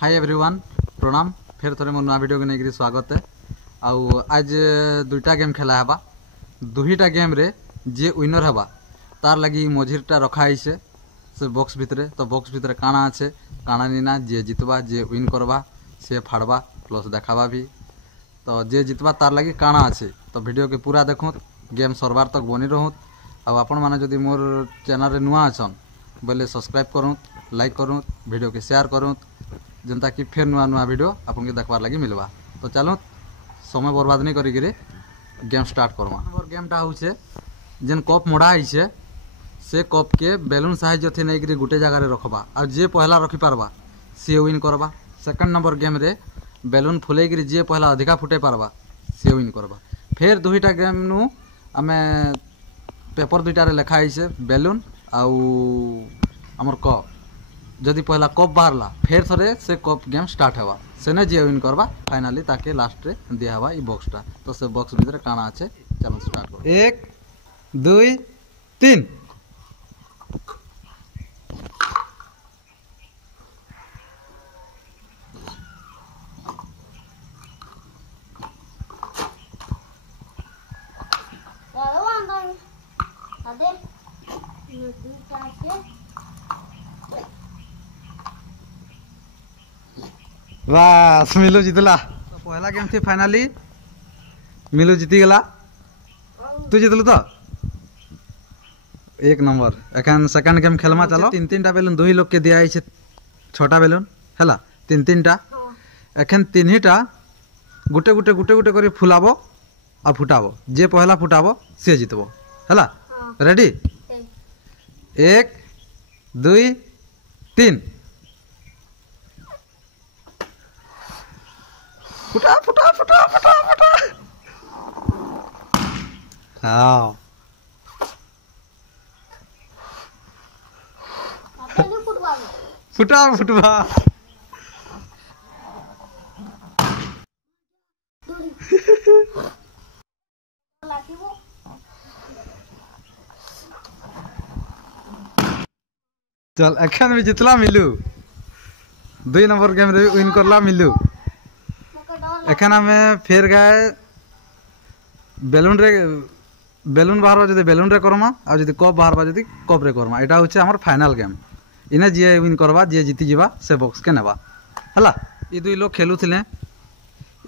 Hi everyone प्रणाम फिर थोड़े मोर नया वीडियो के नहीं स्वागत है। आउ आज दुईटा गेम खेला हेबा दुईटा गेम रे जे विनर हेबा तार लगी मझीरटा रखाई से बॉक्स भितरे तो बॉक्स भितरे काना अच्छे काना नीना जे जितबा जे विन करबा से फाड़बा प्लस देखाबा भी तो जे जितबा तार लगी काना अच्छे तो वीडियो के पूरा देखूँ गेम सरबार तक बनी रहूँ आपण मैंने जदि मोर चैनल रे नुआ अछन बोले सब्सक्राइब करूँ लाइक करूँ वीडियो के शेयर करूँ जनता कि फिर नुआ नुआ वीडियो आपन के देखबार लगी मिलवा। तो चलो समय बर्बाद नहीं करी गेम स्टार्ट करमा। और गेमटा होचे जेन कप मोड़ा आइछे से कप के बेलून साइज थी नहीं गोटे जगह रखबा और जे पहला रखी पारबा सी विन करबा। सेकंड नंबर गेम रे बेलून फुले जे पहला अधिका फुटे पारबा सी विन करबा। फिर दुईटा गेम नु आमे पेपर दुईटा लेखा है बेलून आउ आमर कप जदि पहला कप बाहरला फिर थरे से कप गेम स्टार्ट हेबा सेने जे विन करबा फाइनली ताके लास्ट रे दिया हवा ई बॉक्सटा। तो से बॉक्स भीतर काना আছে चलो स्टार्ट करो 1 2 3 बस मिलू जीतला। तो पहला गेम थी फाइनली मिलू जीती गला तू जीतलु तो 1 नंबर। एखन सेकंड गेम खेलमा चलो तीन तीन टा बेलून दुई लोग के दिया है छोटा बेलून हैला तीन तीन टा एखन तीनटा गुटे गुटे गुटे गुटे करी फुलाबो आ फुटाबो जे पहला फुटाबो से जीतबो हैला। रेडी 1 2 3 फुटा फुटा फुटा फुटा फुटा हाँ फुटा फुटवा चल एखन भी जितला मिलू 2 नंबर गेम रे विन करला मिलू। एखन हमें फिर गए बेलून बाहर जदि बेलून रे करमा आ जदि कप बाहर जदि कप रे करमा एटा होचे हमर फाइनल गेम। इने जे विन करबा जे जीती जीवा से बॉक्स के नेबा हला। ई दुई लोग खेलुथिले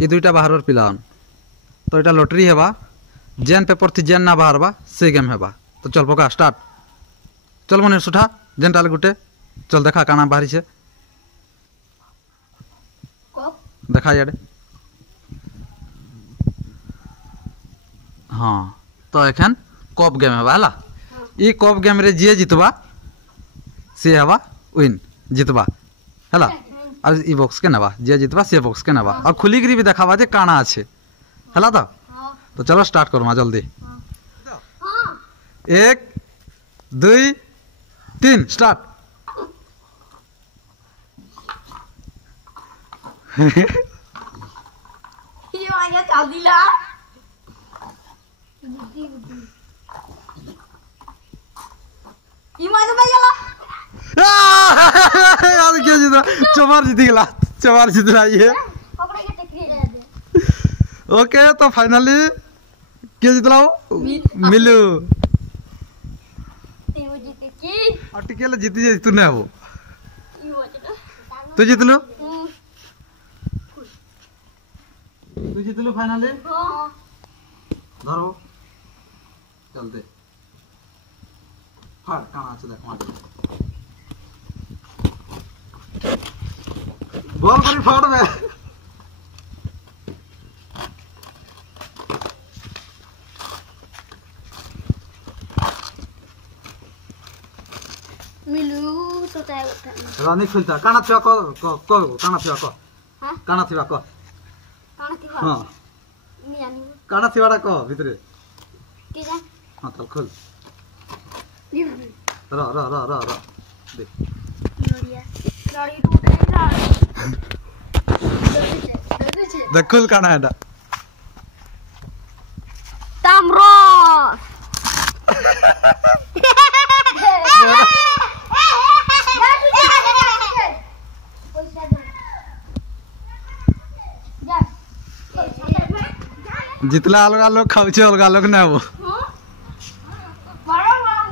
ई दुईटा बाहर पिलान तो एटा लॉटरी हेबा जेन पेपर थी जेन ना बाहरबा से गेम हेबा। तो चल पका स्टार्ट चल मने सुठा जेन टाले गुटे चल देखा काना बाहरी छे देखा याडे हाँ। तो एखन कप गेम हेबा हला ई कप गेम रे जे जितबा से हेबा विन जितबा हला। और ई बॉक्स के नेबा जे जितबा से बॉक्स के नेबा और खुली गिरी भी देखाबा जे काना আছে हला। तो चलो स्टार्ट करमा जल्दी 1 2 3 स्टार्ट ये आगे चल दिला ये मार भाई गला यार क्या जीता चमार जीत गला चमार जीत रहा ये पकड़ के टेकरी जा दे। ओके तो फाइनली क्या जीतला मिलू तीन जीते की और टिकेले जीती जे तूने वो तू जीतलु तू जीतलु फाइनली हां धरो चलते फाड़ काना আছে देख मार बॉल करी फाड़ में मिलू तो ताय रानी खुलता काना थिया को काना थिया को हां काना थिया को काना की हां मी जानी काना थिवाड़ा को भीतरे के जा हां तो खोल ये रा रा रा रा रा देख लोरिया गाड़ी टूट गई ना देख खुल काना है तामरो जितला अलग लोग खाऊचे अलग अलग ना वो बड़ा बड़ा